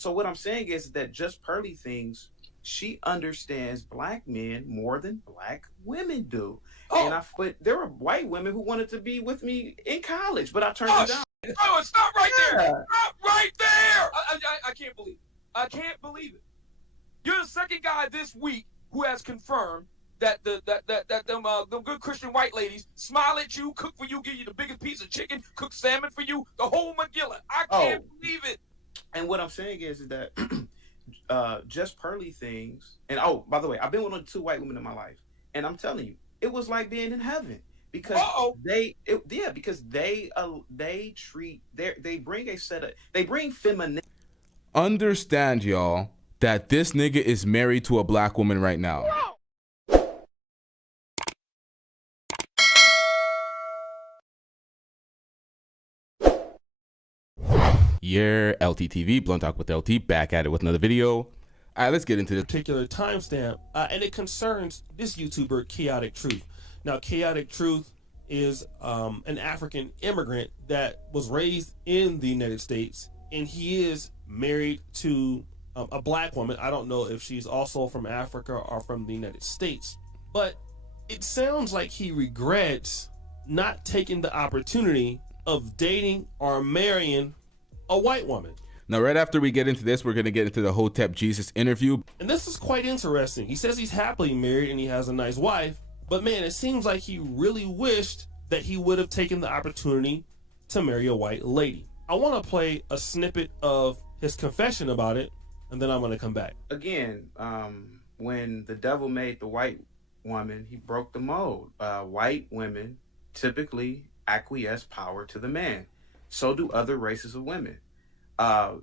So what I'm saying is that JustPearlyThings, she understands black men more than black women do. And there were white women who wanted to be with me in college, but I turned them down. Oh, stop right there! Stop right there! I can't believe it. I can't believe it. You're the second guy this week who has confirmed that them good Christian white ladies smile at you, cook for you, give you the biggest piece of chicken, cook salmon for you, the whole McGilla. I can't believe it. And what I'm saying is that JustPearlyThings, and by the way, I've been with only 2 white women in my life, and I'm telling you, it was like being in heaven because they bring femininity. Understand, y'all, that this nigga is married to a black woman right now. Yeah, LTTV, Blunt Talk with LT, back at it with another video. All right, let's get into this particular timestamp, and it concerns this YouTuber, Chaotic Truth. Now, Chaotic Truth is an African immigrant that was raised in the United States, and he is married to a black woman. I don't know if she's also from Africa or from the United States, but it sounds like he regrets not taking the opportunity of dating or marrying a white woman. Now, right after we get into this, we're going to get into the Hotep Jesus interview. And this is quite interesting. He says he's happily married and he has a nice wife, but man, it seems like he really wished that he would have taken the opportunity to marry a white lady. I want to play a snippet of his confession about it, and then I'm going to come back. Again, when the devil made the white woman, he broke the mold. White women typically acquiesce power to the man. So do other races of women.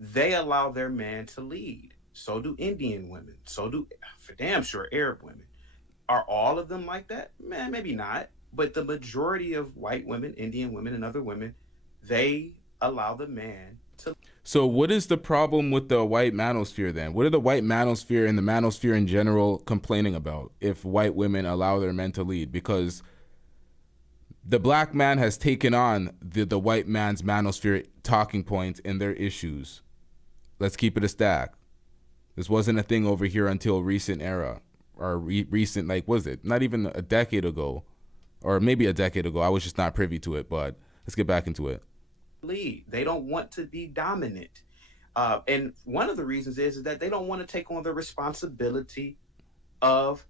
They allow their man to lead. So do Indian women. So do, for damn sure, Arab women. Are all of them like that? Man, maybe not. But the majority of white women, Indian women, and other women, they allow the man to. So what is the problem with the white manosphere then? What are the white manosphere and the manosphere in general complaining about if white women allow their men to lead? Because the black man has taken on the white man's manosphere talking points and their issues. Let's keep it a stack. This wasn't a thing over here until recent era, or recent, like, was it? Not even a decade ago, or maybe a decade ago. I was just not privy to it, but let's get back into it. Lead. They don't want to be dominant. And one of the reasons is that they don't want to take on the responsibility of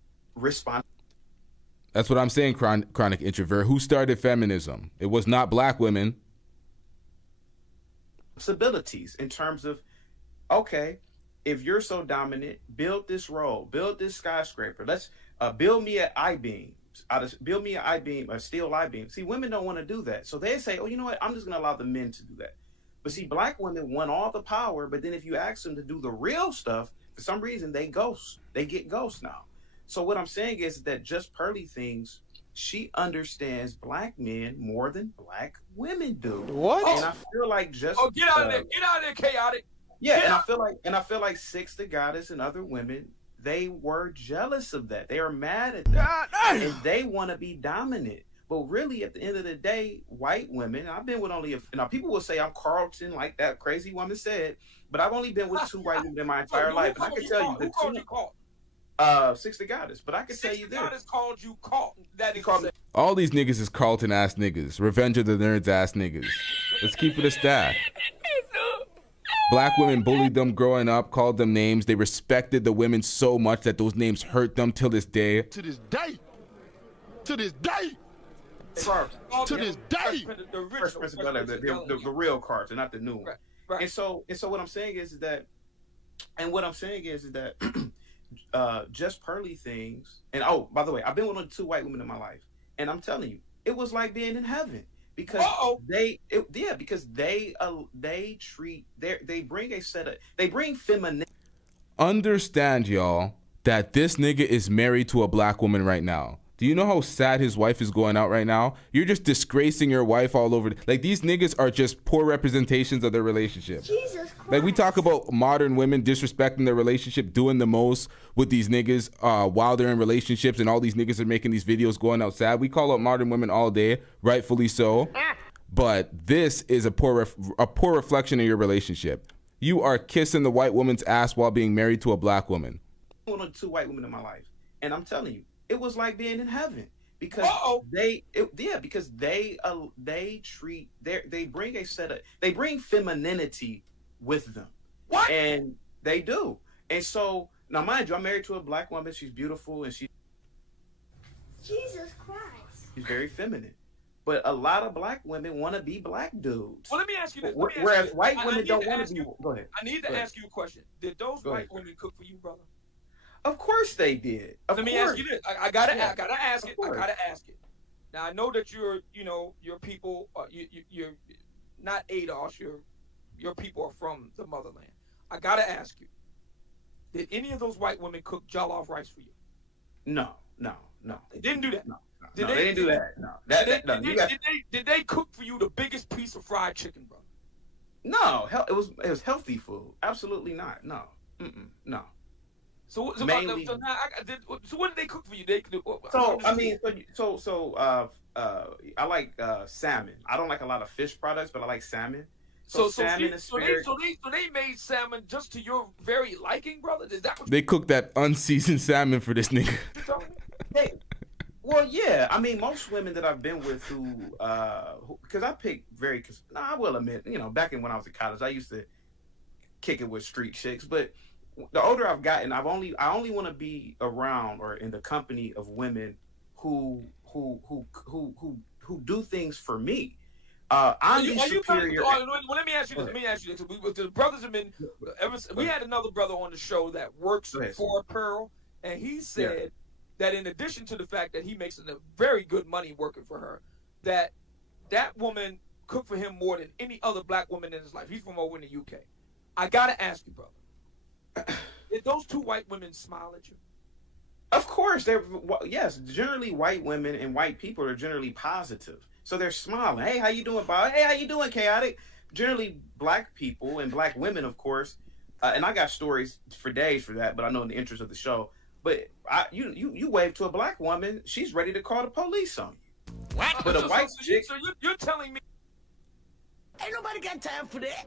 That's what I'm saying, chronic introvert. Who started feminism? It was not black women. Responsibilities in terms of, okay, if you're so dominant, build this road, build this skyscraper. Let's build me an I-beam. Build me an I-beam, a steel I-beam. See, women don't want to do that. So they say, oh, you know what? I'm just going to allow the men to do that. But see, black women want all the power. But then if you ask them to do the real stuff, for some reason, they ghost. They get ghosts now. So what I'm saying is that JustPearlyThings, she understands black men more than black women do. What? And I feel like get out of there! Get out of there, Chaotic! Yeah, and I feel like Six the Goddess and other women, they were jealous of that. They are mad at that, and they want to be dominant. But really, at the end of the day, white women, I've been with only now people will say I'm Carlton, like that crazy woman said, but I've only been with 2 white women in my entire life. And I can tell you the two. Six the Goddess, but I can tell you this. Goddess called you Carlton. That is All these niggas is Carlton ass niggas, Revenge of the Nerds ass niggas. Let's keep it a stack. Black women bullied them growing up, called them names. They respected the women so much that those names hurt them till this day. To this day. To this day. To this day. The real Carlton, not the new one. Right. And so what I'm saying is that JustPearlyThings, and by the way, I've been with only 2 white women in my life, and I'm telling you, it was like being in heaven because they bring femininity. Understand, y'all, that this nigga is married to a black woman right now. Do you know how sad his wife is going out right now? You're just disgracing your wife all over. Like, these niggas are just poor representations of their relationship. Jesus Christ. Like, we talk about modern women disrespecting their relationship, doing the most with these niggas while they're in relationships, and all these niggas are making these videos going outside. We call out modern women all day, rightfully so. But this is a poor reflection of your relationship. you are kissing the white woman's ass while being married to a black woman. One of the 2 white women in my life, and I'm telling you, it was like being in heaven because because they bring femininity with them. What? And they do. And so now, mind you, I'm married to a black woman. She's beautiful and she's very feminine. But a lot of black women want to be black dudes. Well, let me ask you this. Whereas white women don't want to be. Go ahead. I need to ask you a question. Did those white women cook for you, brother? Of course they did. Let me ask you this. I gotta ask it. I gotta ask it. Now I know that you're people. You're not ADOS. Your people are from the motherland. I gotta ask you. Did any of those white women cook jollof rice for you? No. They didn't do that. No. They didn't do that. No. Did they cook for you the biggest piece of fried chicken, bro? No. It was healthy food. Absolutely not. No. No. So what did they cook for you? I like salmon. I don't like a lot of fish products, but I like salmon. So salmon, asparagus. They made salmon just to your very liking, brother? Is that what they cooked that unseasoned salmon for this nigga? Hey, well, yeah. I mean, most women that I've been with who because I pick I will admit, back when I was in college, I used to kick it with street chicks, but the older I've gotten, I only want to be around or in the company of women who do things for me. I'm the superior. Let me ask you this. The brothers have been. We had another brother on the show that works for apparel, and he said that in addition to the fact that he makes a very good money working for her, that woman cooked for him more than any other black woman in his life. He's from over in the UK. I gotta ask you, brother. Did those 2 white women smile at you? Of course, yes. Generally, white women and white people are generally positive, so they're smiling. Hey, how you doing, Bob? Hey, how you doing, Chaotic? Generally, black people and black women, of course, and I got stories for days for that. But I know in the interest of the show, but you wave to a black woman, she's ready to call the police on you. What? But a white chick, so you're telling me Ain't nobody got time for that.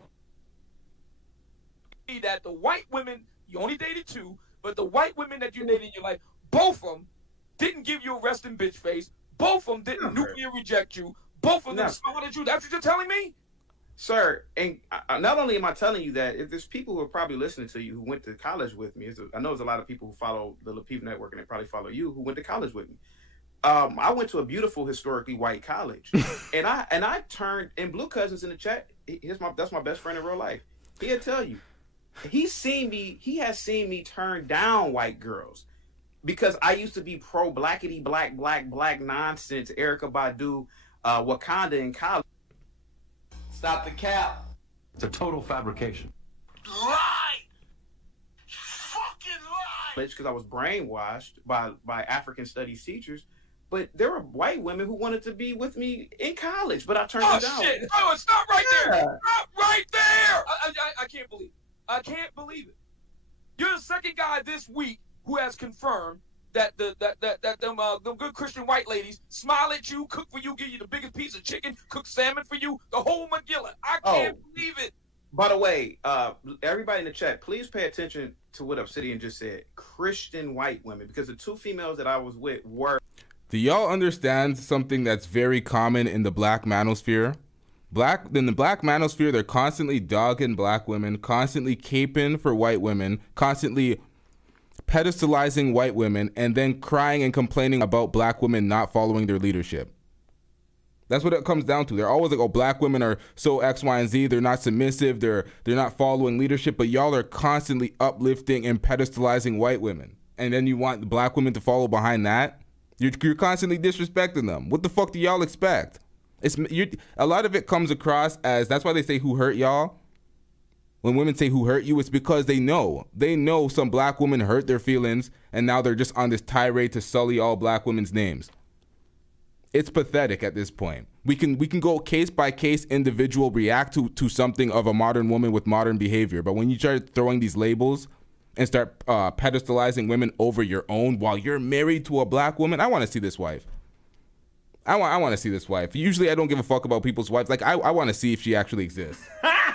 that the white women, you only dated 2, but the white women that you dated in your life, both of them didn't give you a resting bitch face. Both of them didn't nuclear reject you. Both of them smiled at you. That's what you're telling me? Sir, and not only am I telling you that, if there's people who are probably listening to you who went to college with me, I know there's a lot of people who follow the Lapeef Network and they probably follow you who went to college with me. I went to a beautiful historically white college, and I turned, and Blue Cousins in the chat. That's my best friend in real life. He'll tell you, he has seen me turn down white girls because I used to be pro blackity black nonsense, Erykah Badu, Wakanda in college. Stop the cap. It's a total fabrication. Lie! Fucking lie! Because I was brainwashed by African studies teachers. But there were white women who wanted to be with me in college, but I turned them down. Oh, shit. Oh, stop right there. Stop right there. I can't believe it. I can't believe it. You're the second guy this week who has confirmed that them good Christian white ladies smile at you, cook for you, give you the biggest piece of chicken, cook salmon for you, the whole Magilla. I can't believe it. By the way, everybody in the chat, please pay attention to what Obsidian just said. Christian white women, because the 2 females that I was with were. Do y'all understand something that's very common in the black manosphere? In the black manosphere, they're constantly dogging black women, constantly caping for white women, constantly pedestalizing white women, and then crying and complaining about black women not following their leadership. That's what it comes down to. They're always like, oh, black women are so X, Y, and Z. They're not submissive. They're not following leadership. But y'all are constantly uplifting and pedestalizing white women. And then you want the black women to follow behind that? You're constantly disrespecting them. What the fuck do y'all expect? A lot of it comes across as, that's why they say who hurt y'all. When women say who hurt you, it's because they know some black women hurt their feelings, and now they're just on this tirade to sully all black women's names. It's pathetic at this point. We can go case by case, individual, react to something of a modern woman with modern behavior. But when you start throwing these labels and start pedestalizing women over your own while you're married to a black woman, I want to see this wife. I want to see this wife. Usually I don't give a fuck about people's wives. Like, I want to see if she actually exists.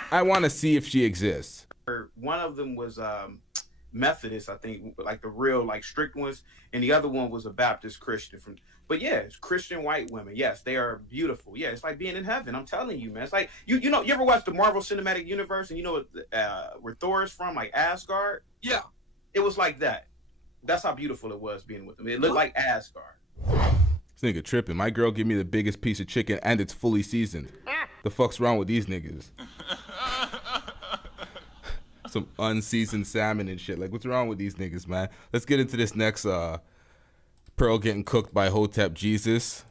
I want to see if she exists. One of them was Methodist, I think, like the real like strict ones, and the other one was a Baptist Christian from. But yeah, it's Christian white women. Yes, they are beautiful. Yeah, it's like being in heaven. I'm telling you, man. It's like you know, you ever watch the Marvel Cinematic Universe and you know where Thor is from, like Asgard? Yeah. It was like that. That's how beautiful it was being with them. It looked like Asgard. This nigga tripping. My girl give me the biggest piece of chicken and it's fully seasoned. The fuck's wrong with these niggas? Some unseasoned salmon and shit. Like, what's wrong with these niggas, man? Let's get into this next Pearl getting cooked by Hotep Jesus.